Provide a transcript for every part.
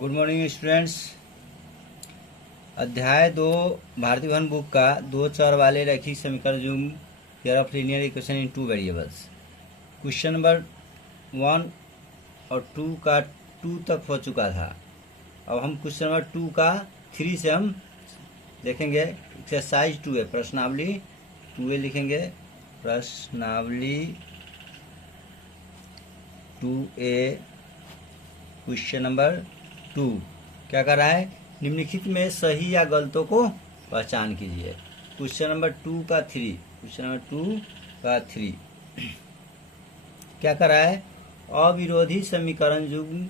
Good morning students. अध्याय 2 भारतीय भवन बुक का दो चर वाले रैखिक समीकरण जुम pair of linear equation in two variables. Question number 1 और 2 का 2 तक हो चुका था। अब हम क्वेश्चन नंबर 2 का 3 से हम देखेंगे। एक्सरसाइज 2 है, प्रश्नावली 2 लिखेंगे। प्रश्नावली 2A क्वेश्चन नंबर 2 क्या कर रहा है? निम्नलिखित में सही या गलतों को पहचान कीजिए। क्वेश्चन नंबर 2 का 3, क्वेश्चन नंबर 2 का 3 क्या कर रहा है? अविरोधी समीकरण युग्म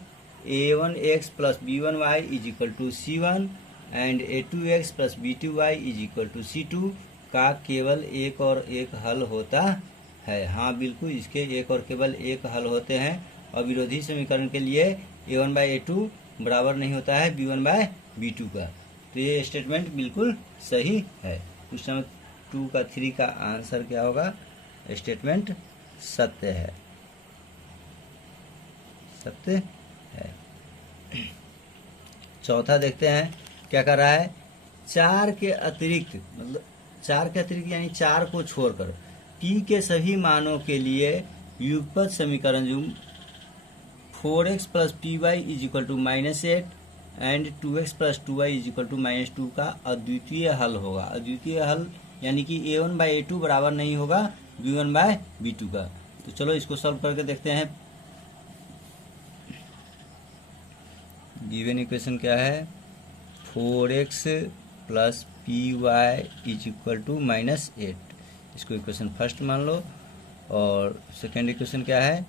a1x plus b1y is equal to c1 and a2x plus b2y is equal to c2 का केवल एक और एक हल होता है। हाँ बिल्कुल, इसके एक और केवल एक हल होते हैं। अविरोधी समीकरण के लिए a1 बाई a2 बराबर नहीं होता है b1 बाय b2 का। तो ये स्टेटमेंट बिल्कुल सही है। क्वेश्चन नंबर 2 का 3 का आंसर क्या होगा? स्टेटमेंट सत्य है, सत्य है। चौथा देखते हैं क्या कर रहा है? 4 के अतिरिक्त, मतलब 4 के अतिरिक्त यानी 4 को छोड़कर p के सभी मानों के लिए युगपत समीकरण युग्म 4x plus p y is equal to -8 and 2x plus 2y is equal to -2 का अद्वितीय हल होगा। अद्वितीय हल यानी कि a1 बाई a2 बराबर नहीं होगा b1 बाय b2 का। तो चलो इसको सॉल्व करके देखते हैं। गिवन इक्वेशन क्या है? 4x plus p y is equal to -8। इसको इक्वेशन फर्स्ट मान लो। और सेकेंड इक्वेशन क्या है?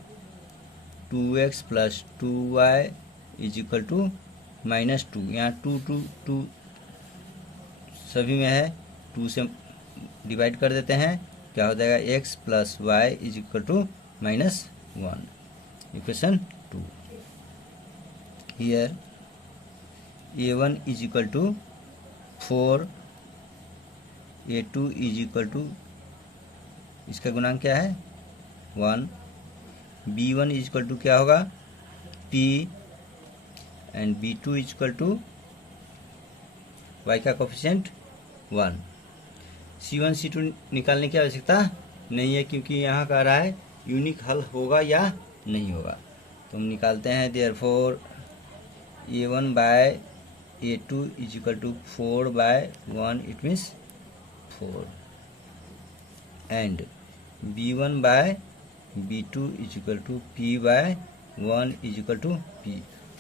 2x plus 2y is equal to -2। यहाँ 2 सभी में है, 2 से डिवाइड कर देते हैं। क्या हो जाएगा? x plus y is equal to -1। Equation 2 here a1 is equal to 4, a2 is equal to, इसका गुणांक क्या है? 1। b1 इज इक्वल टू क्या होगा? p and b2 is equal to y का कोफिशिएंट 1। c1 c2 निकालने की आवश्यकता नहीं है क्योंकि यहाँ कह रहा है यूनिक हल होगा या नहीं होगा। तो हम निकालते हैं। Therefore a1 by a2 is equal to 4 by 1, it means 4 and b1 by b2 is equal to p by 1 is equal to p।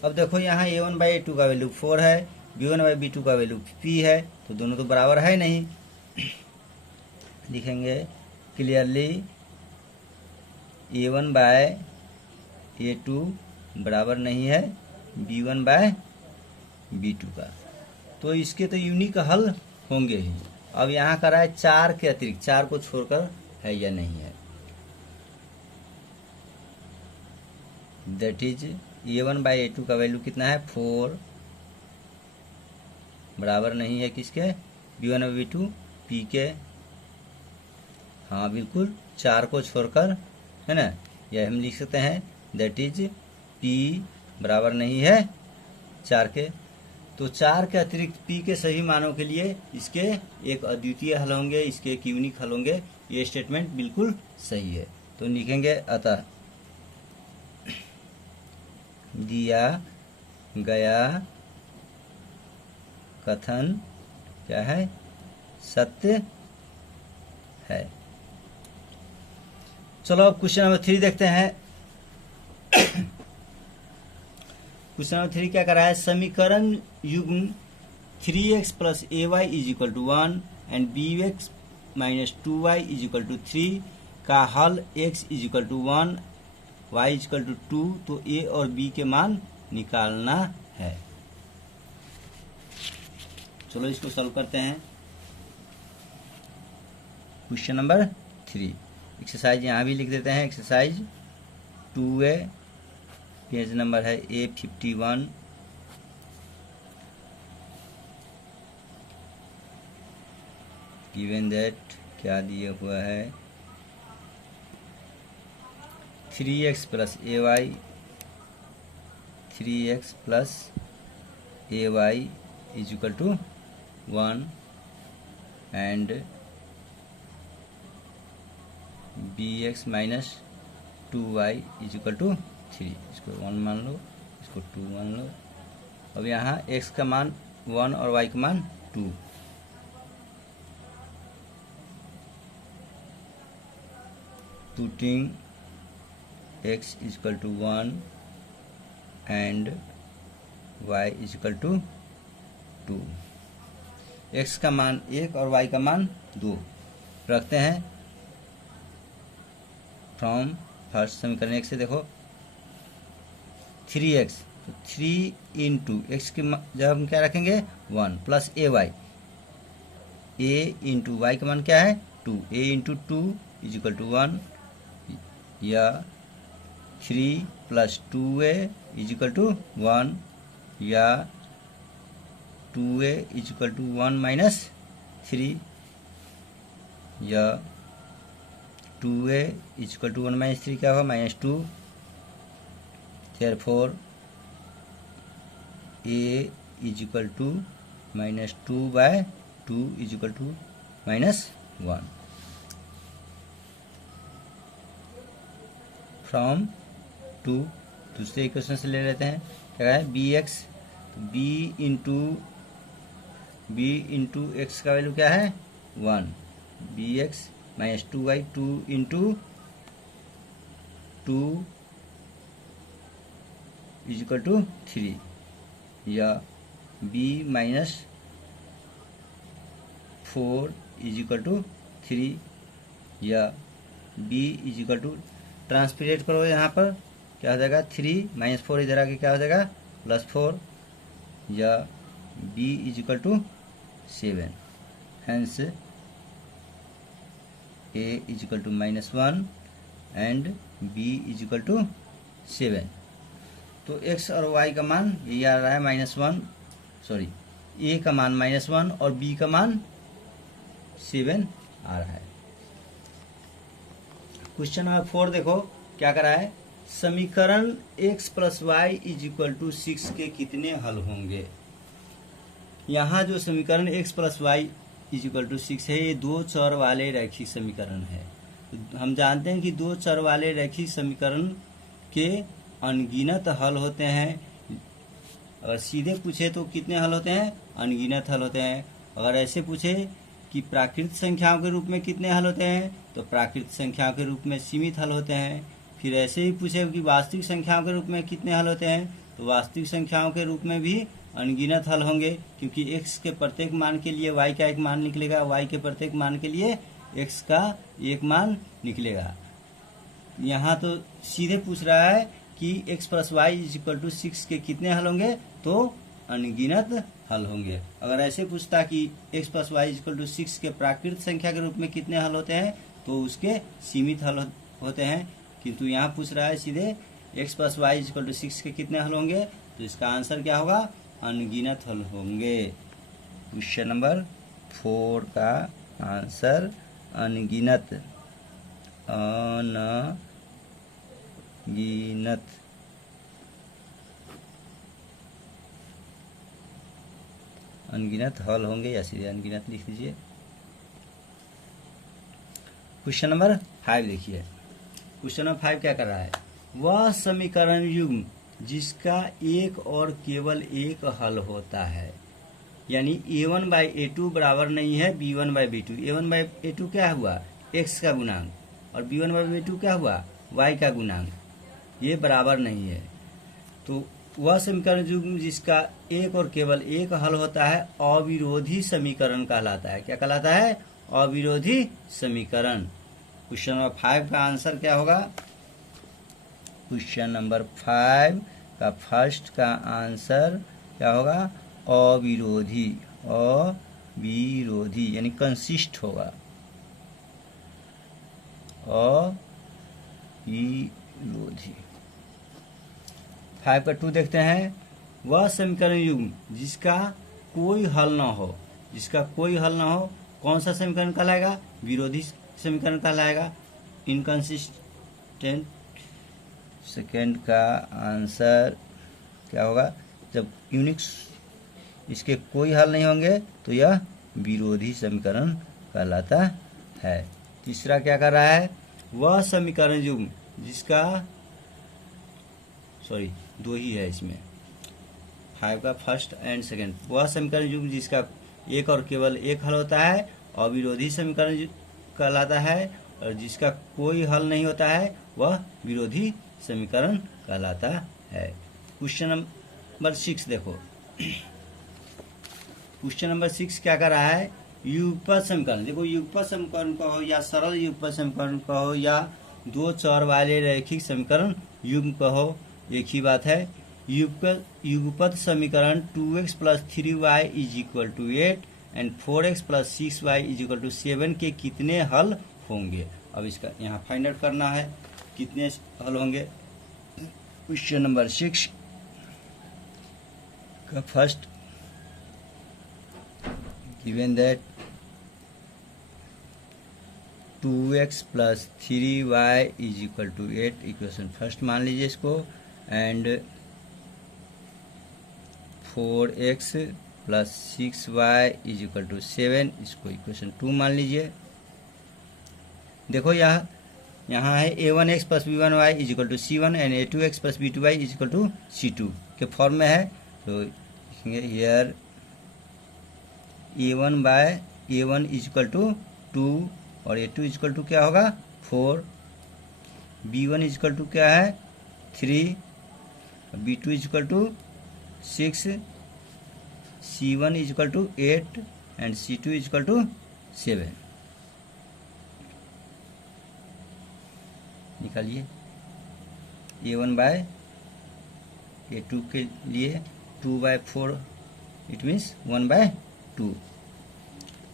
अब देखो यहाँ a1 बाई a2 का वैल्यू 4 है, b1 बाई b2 का वैल्यू p है, तो दोनों तो बराबर है नहीं। लिखेंगे क्लियरली a1 बाय a2 बराबर नहीं है b1 बाय b2 का। तो इसके तो यूनिक हल होंगे ही। अब यहाँ कर रहा है 4 के अतिरिक्त, 4 को छोड़कर है या नहीं है। That is a1 by a2 का वैल्यू कितना है? 4 बराबर नहीं है किसके? b1 बाई b2 p के। हाँ बिल्कुल, 4 को छोड़कर, है ना। यह हम लिख सकते हैं दैट इज p बराबर नहीं है 4 के। तो 4 के अतिरिक्त p के सभी मानों के लिए इसके एक अद्वितीय हल होंगे, इसके एक यूनिक हल होंगे। ये स्टेटमेंट बिल्कुल सही है। तो लिखेंगे अतः दिया गया कथन क्या है? सत्य है। चलो अब क्वेश्चन नंबर 3 देखते हैं। क्वेश्चन नंबर 3 क्या कर रहा है? समीकरण युग्म 3x plus a y is equal to 1 and bx minus 2y is equal to 3 का हल x is equal to 1 y is equal to 2। तो a और b के मान निकालना है। चलो इसको सॉल्व करते हैं। क्वेश्चन नंबर 3 एक्सरसाइज यहाँ भी लिख देते हैं। एक्सरसाइज 2A, पेज नंबर है A51। गिवन दैट क्या दिया हुआ है? 3x plus a y 3x plus a y is equal to 1 and b x minus 2y is equal to 3। इसको 1 मान लो, इसको 2 मान लो। अब यहाँ x का मान 1 और y का मान 2। Putting x is equal to 1 and y is equal to 2। x का मान 1 और y का मान 2 रखते हैं। फ्रॉम फर्स्ट समीकरण x से देखो 3x, तो 3 इंटू एक्स के जब हम क्या रखेंगे 1 plus a Y, A into Y का मान क्या है 2, ए इंटू 2 इज इक्वल टू 1, या 3 plus 2a is equal to 1, या 2a is equal to 1 minus 3, या 2a is equal to 1 minus 3 क्या होगा -2। Therefore a is equal to -2/2 is equal to -1। From 2 दूसरे इक्वेशन से ले लेते हैं। क्या है b x, b into x का वैल्यू क्या है 1, b x -2y, 2 into 2 is equal to 3, या b -4 इज इक्वल टू 3, या b इज इक्वल टू ट्रांसपरेट करो यहाँ पर क्या हो जाएगा 3 -4 इधर आके क्या हो जाएगा +4, या b is equal to 7। Hence a is equal to -1 and b is equal to 7। तो x और y का मान ये आ रहा है -1, सॉरी a का मान -1 और b का मान 7 आ रहा है। क्वेश्चन नंबर 4 देखो क्या करा है, समीकरण x plus y is equal to 6 के कितने हल होंगे। यहाँ जो समीकरण x plus y is equal to 6 है, ये दो चर वाले रैखिक समीकरण है। हम जानते हैं कि दो चर वाले रैखिक समीकरण के अनगिनत हल होते हैं। अगर सीधे पूछे तो कितने हल होते हैं, अनगिनत हल होते हैं। अगर ऐसे पूछे कि प्राकृत संख्याओं के रूप में कितने हल होते हैं, तो प्राकृत संख्याओं के रूप में सीमित हल होते हैं। फिर ऐसे ही पूछे कि वास्तविक संख्याओं के रूप में कितने हल होते हैं, तो वास्तविक संख्याओं के रूप में भी अनगिनत हल होंगे, क्योंकि x के प्रत्येक मान के लिए y का एक मान निकलेगा, y के प्रत्येक मान के लिए x का एक मान निकलेगा। यहाँ तो सीधे पूछ रहा है कि x plus y is equal to 6 के कितने हल होंगे, तो अनगिनत हल होंगे। अगर ऐसे पूछता कि x plus y is equal to 6 के प्राकृत संख्या के रूप में कितने हल होते हैं, तो उसके सीमित हल होते हैं। किंतु यहाँ पूछ रहा है सीधे x plus y is equal to 6 के कितने हल होंगे, तो इसका आंसर क्या होगा, अनगिनत हल होंगे। क्वेश्चन नंबर 4 का आंसर अनगिनत, अनगिनत हल होंगे, या सीधे अनगिनत लिख दीजिए। क्वेश्चन नंबर 5 देखिए। क्वेश्चन नंबर 5 क्या कर रहा है, वह समीकरण युग्म जिसका एक और केवल एक हल होता है, यानी a1/a2 बराबर नहीं है b1/b2। a1/a2 क्या हुआ, x का गुणांक, और b1/b2 क्या हुआ, y का गुणांक, ये बराबर नहीं है। तो वह समीकरण युग्म जिसका एक और केवल एक हल होता है अविरोधी समीकरण कहलाता है। क्या कहलाता है, अविरोधी समीकरण। क्वेश्चन नंबर 5 का आंसर क्या होगा, क्वेश्चन नंबर 5 का फर्स्ट का आंसर क्या होगा, अविरोधी, अविरोधी यानी कंसिस्ट होगा, अविरोधी। 5 का 2 देखते हैं, वह समीकरण युग्म जिसका कोई हल न हो, जिसका कोई हल न हो, कौन सा समीकरण कहलाएगा, विरोधी समीकरण कहलाएगा, इनकंसिस्टेंट। सेकेंड का आंसर क्या होगा, जब यूनिक इसके कोई हल नहीं होंगे तो यह विरोधी समीकरण कहलाता है। तीसरा क्या कर रहा है, वह समीकरण युग्म जिसका दो ही है इसमें, 5 का फर्स्ट एंड सेकंड, वह समीकरण युग्म जिसका एक और केवल एक हल होता है अविरोधी समीकरण कहलाता है, और जिसका कोई हल नहीं होता है वह विरोधी समीकरण कहलाता है। क्वेश्चन नंबर 6 देखो। क्वेश्चन नंबर 6 क्या कर रहा है, युगपत समीकरण। देखो युगपत समीकरण कहो या सरल युगपत समीकरण कहो या दो चर वाले रैखिक समीकरण युग्म कहो, एक ही बात है। युगपत समीकरण 2x + 3y = 8 and 4x + 6y = 7 के कितने हल होंगे। अब इसका यहाँ फाइंड आउट करना है कितने हल होंगे। क्वेश्चन नंबर 6 का first given that 2x + 3y = 8 equation first मान लीजिए इसको, एंड 4x + 6y = 7 इसको इक्वेशन 2 मान लीजिए। देखो यहाँ है a1x + b1y = c1 and a2x + b2y = c2 के फॉर्म में है। तो लिखेंगे हियर a1 = 2 और a2 = क्या होगा 4, b1 = क्या है 3, b2 = 6, c1 = 8 एंड c2 = 7। निकालिए a1 a2 के लिए 2/4 इट मीन्स 1/2,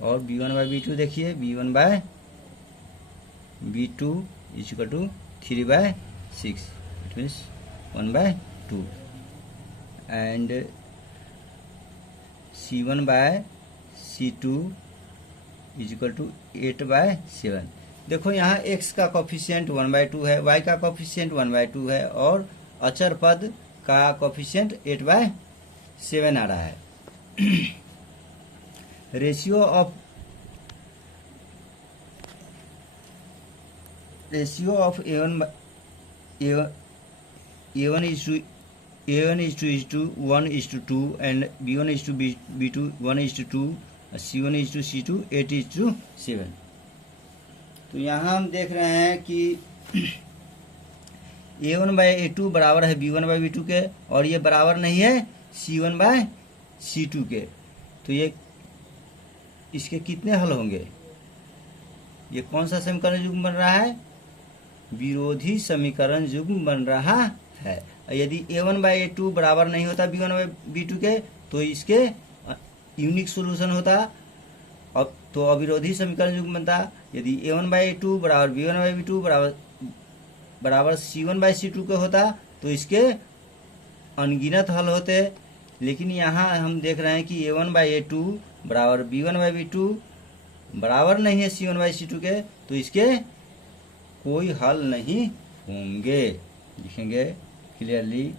और b1/b2 देखिए b1/b2 = 3/6 it means 1/2 and c1/c2 = 8/7। देखो यहाँ x का कोफिशिएंट 1/2 है, y का कोफिशिएंट 1/2 है और अचर पद का कोफिशिएंट 8/7 आ रहा है। Ratio of a1 is to 1:2 and b1 is to b2 1:2, c1 is to c2 8:7। तो यहाँ हम देख रहे हैं कि a1/a2 बराबर है b1/b2 के, और ये बराबर नहीं है c1/c2 के। तो ये इसके कितने हल होंगे, ये कौन सा समीकरण युग्म बन रहा है, विरोधी समीकरण युग्म बन रहा है। यदि a1/a2 बराबर नहीं होता b1/b2 के तो इसके यूनिक सॉल्यूशन होता, अब तो अविरोधी समीकरण युग्म बनता। यदि a1/a2 बराबर b1/b2 बराबर c1/c2 के होता तो इसके अनगिनत हल होते। लेकिन यहाँ हम देख रहे हैं कि a1/a2 बराबर b1/b2 बराबर नहीं है c1/c2 के, तो इसके कोई हल नहीं होंगे। लिखेंगे क्लियरली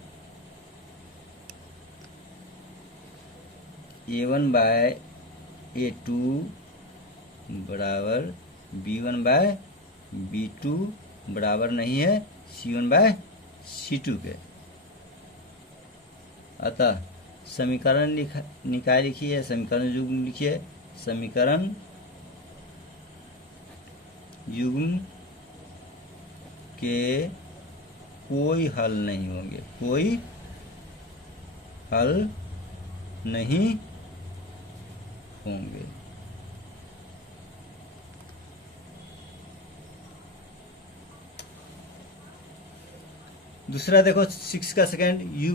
a1/a2 बराबर b1/b2 बराबर नहीं है c1/c2 के। अतः समीकरण निकाय लिखिए, समीकरण युग्म लिखिए। समीकरण युग्म के कोई हल नहीं होंगे, कोई हल नहीं होंगे। दूसरा देखो 6 का सेकंड,